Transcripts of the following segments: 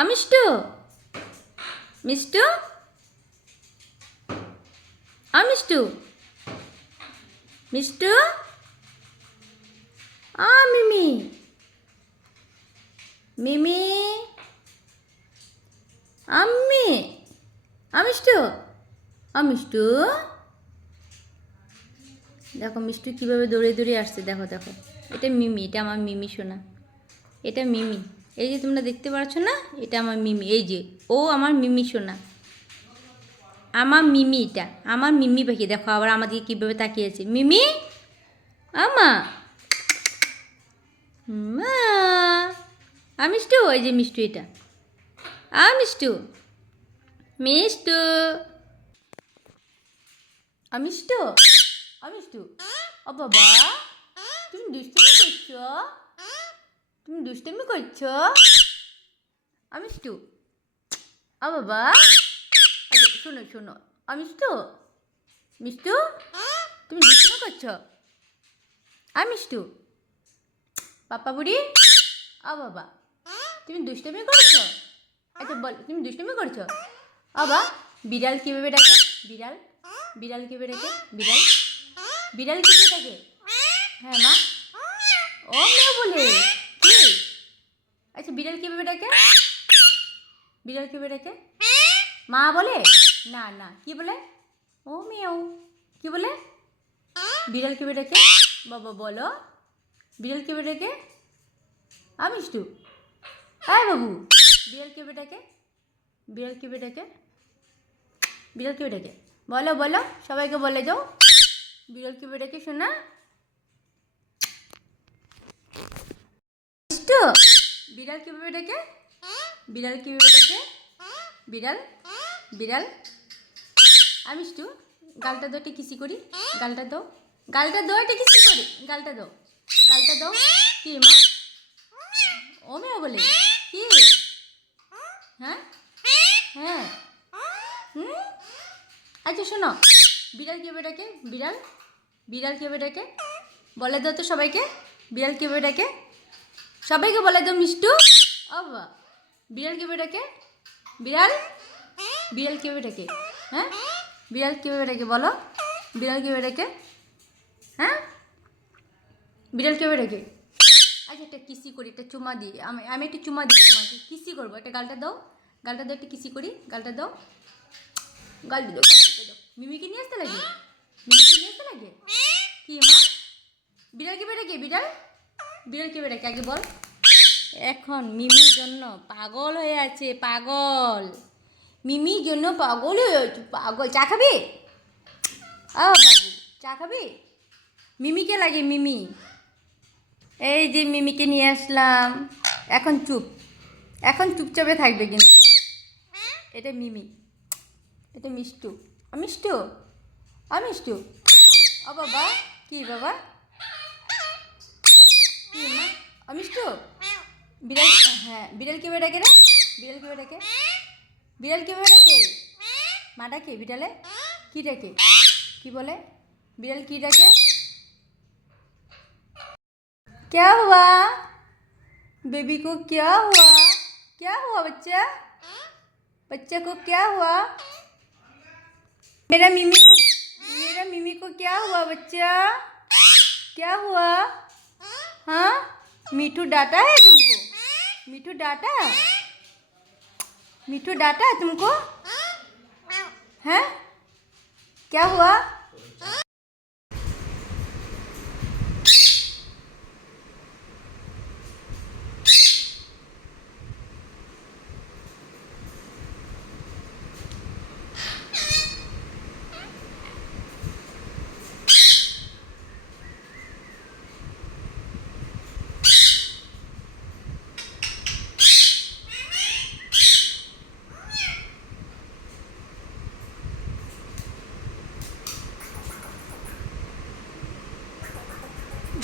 আমিষ্টু, মিষ্টু, আমিষ্টু, মিষ্টু, মিমি, মিমি, আম্মি, আমিষ্টু, আমিষ্টু। দেখো মিষ্টু কীভাবে দৌড়ে দৌড়ে আসছে, দেখো দেখো। এটা মিমি, এটা আমার মিমি সোনা, এটা মিমি। এই যে তোমরা দেখতে পাচ্ছ না, এটা আমার মিমি। এই যে ও আমার মিমি সোনা, আমার মিমি। এটা আমার মিমি পাখি। দেখো আবার আমাদেরকে কীভাবে তাকিয়েছে। মিমি, আমা, মা, মিষ্টু। এই যে মিষ্টু, এটা মিষ্টু, মিষ্টু, মিষ্টু, মিষ্টু। ও বাবা, তুমি দুষ্টুমি করছো, তুমি দুষ্টুমি করছো মিষ্টু। ও বাবা, আচ্ছা শোনো শোনো, মিষ্টু, মিষ্টু, তুমি দুষ্টুমি করছো মিষ্টু। পাপা বুড়ি, ও বাবা, তুমি দুষ্টুমি করছো। আচ্ছা বল, তুমি দুষ্টুমি করছো। বাবা, বিড়াল কীভাবে ডাকে? বিড়াল, বিড়াল কীভাবে ডাকে? বিড়াল, বিড়াল কীভাবে ডাকে? হ্যাঁ মা, ও মেয়ে বলে কি? আচ্ছা বিড়াল কীভাবে ডাকে? বিড়াল কীভাবে ডাকে? মা বলে? না না, কি বলে? ও মেয়েও কি বলে? বিড়াল কীভাবে ডাকে? বাবা বলো, বিড়াল কীভাবে ডাকে? মিষ্টু, বাবু, বিড়াল কীভাবে ডাকে? বিড়াল কীভাবে ডাকে? বিড়াল কীভাবে ডাকে? বলো বলো, সবাইকে বলে যাও, বিড়াল কীভাবে ডাকে শোনা? মিষ্টু, বিড়াল কীভাবে ডাকে? বিড়াল কীভাবে ডাকে? বিড়াল, বিড়াল। মিষ্টু, গালটা দো, একটা কিসি করি। গালটা দাও, গালটা দাও, একটা কিসি করি। গালটা দাও, গালটা দাও। কি মা? ও মেয়ে বলে কি? হ্যাঁ হ্যাঁ, হুম। আচ্ছা শোনো, বিড়াল কীভাবে ডাকে? বিড়াল, বিড়াল কীভাবে ডাকে? বলে দাও তো সবাইকে, বিড়াল কীভাবে ডাকে? সবাইকে বলে দাও মিষ্টু। ও বাবা, বিড়াল কীভাবে ডাকে? বিড়াল, বিড়াল কীভাবে ডাকে? হ্যাঁ, বিড়াল কীভাবে ডাকে বলো? বিড়াল কীভাবে ডাকে? হ্যাঁ, বিড়াল কীভাবে ডাকে? আচ্ছা একটা কিসি করি, একটা চুমা দিই। আমি একটা চুমা দিই তোমাকে, কিসি করবো। একটা গালটা দাও, গালটা দাও, একটা কিসি করি। গালটা দাও, গালটা দাও, গালটা দাও। মিমিকে নিয়ে আসতে লাগে, মিমিকে নিয়ে আসতে লাগে। কি মা? বিড়াল কীভাবে ডাকে? বিড়াল, বিড়াল কীভাবে ডাকে আগে বল। এখন মিমির জন্য পাগল হয়ে আছে, পাগল। মিমির জন্য পাগল হয়ে আছে, পাগল। চা খাবি? বাবু, চা খাবি? মিমিকে লাগে, মিমি। এই যে মিমিকে নিয়ে আসলাম। এখন চুপ, এখন চুপচাপে থাকবে কিন্তু। এটা মিমি, এটা মিষ্টু। মিষ্টু, মিষ্টু। ও বাবা, কি বাবা? কি মা? মিষ্টু, বিড়াল, হ্যাঁ বিড়াল কীভাবে ডাকে রে? বিড়াল কীভাবে ডাকে? বিড়াল কীভাবে ডাকে? মা ডাকে বিড়ালে? কী ডাকে? কি বলে? বিড়াল কী ডাকে? क्या हुआ? बेबी को क्या हुआ? क्या हुआ बच्चा? बच्चा को क्या हुआ? मेरा मिमी को क्या हुआ बच्चा? क्या हुआ? हाँ, मीठू डांटा है तुमको? मीठू डांटा, मीठू डांटा है तुमको? हैं? क्या हुआ?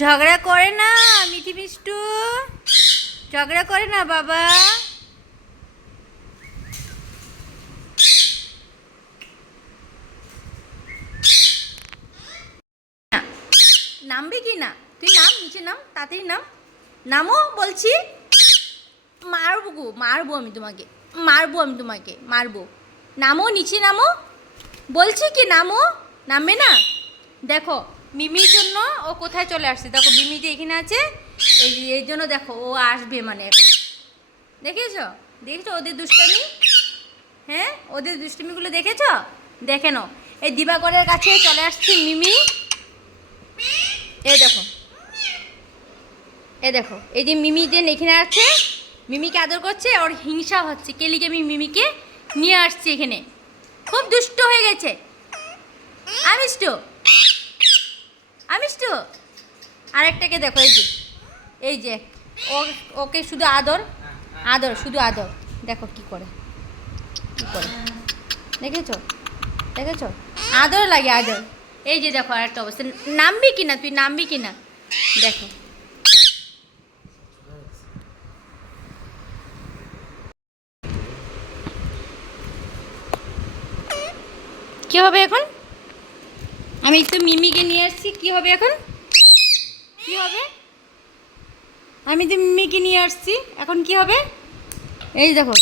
ঝগড়া করে না মিঠি মিষ্টু, ঝগড়া করে না বাবা। নামবে কি না? তুই নাম, নিচে নাম, তাড়াতাড়ি নাম। নামো বলছি। মারবো গো, মারবো আমি তোমাকে, মারবো আমি তোমাকে, মারবো। নামো, নিচে নামো, বলছি কি নামো, নামবে না। দেখো মিমির জন্য ও কোথায় চলে আসছে, দেখো মিমি যে এখানে আছে, এই জন্য দেখো ও আসবে মানে এখন। দেখেছো, দেখেছো ওদের দুষ্টামি? হ্যাঁ, ওদের দুষ্টামিগুলো দেখেছো? দেখে নাও, এই দিবাকরের কাছে চলে আসছে মিমি। এই দেখো, এই দেখো, এই যে মিমি যে এখানে আছে, মিমিকে আদর করছে, ওর হিংসা হচ্ছে কেলিকে আমি মিমিকে নিয়ে আসছি এখানে। খুব দুষ্ট হয়ে গেছে। আমিষ্টু, আমিষ্টু, আরেকটাকে দেখো, এই যে, এই যে ওকে শুধু আদর, আদর, শুধু আদর। দেখো কি করে, কি করে, দেখেছো, দেখেছো, আদর লাগে, আদর। এই যে দেখো আরেকটা অবস্থা, নামবি কিনা তুই, নামবি কিনা, দেখো। কি হবে এখন? আমি তো মিমিকে নিয়ে আসছি, কি হবে এখন, কি হবে? আমি তো মিমিকে নিয়ে আসছি, এখন কি হবে? এই দেখো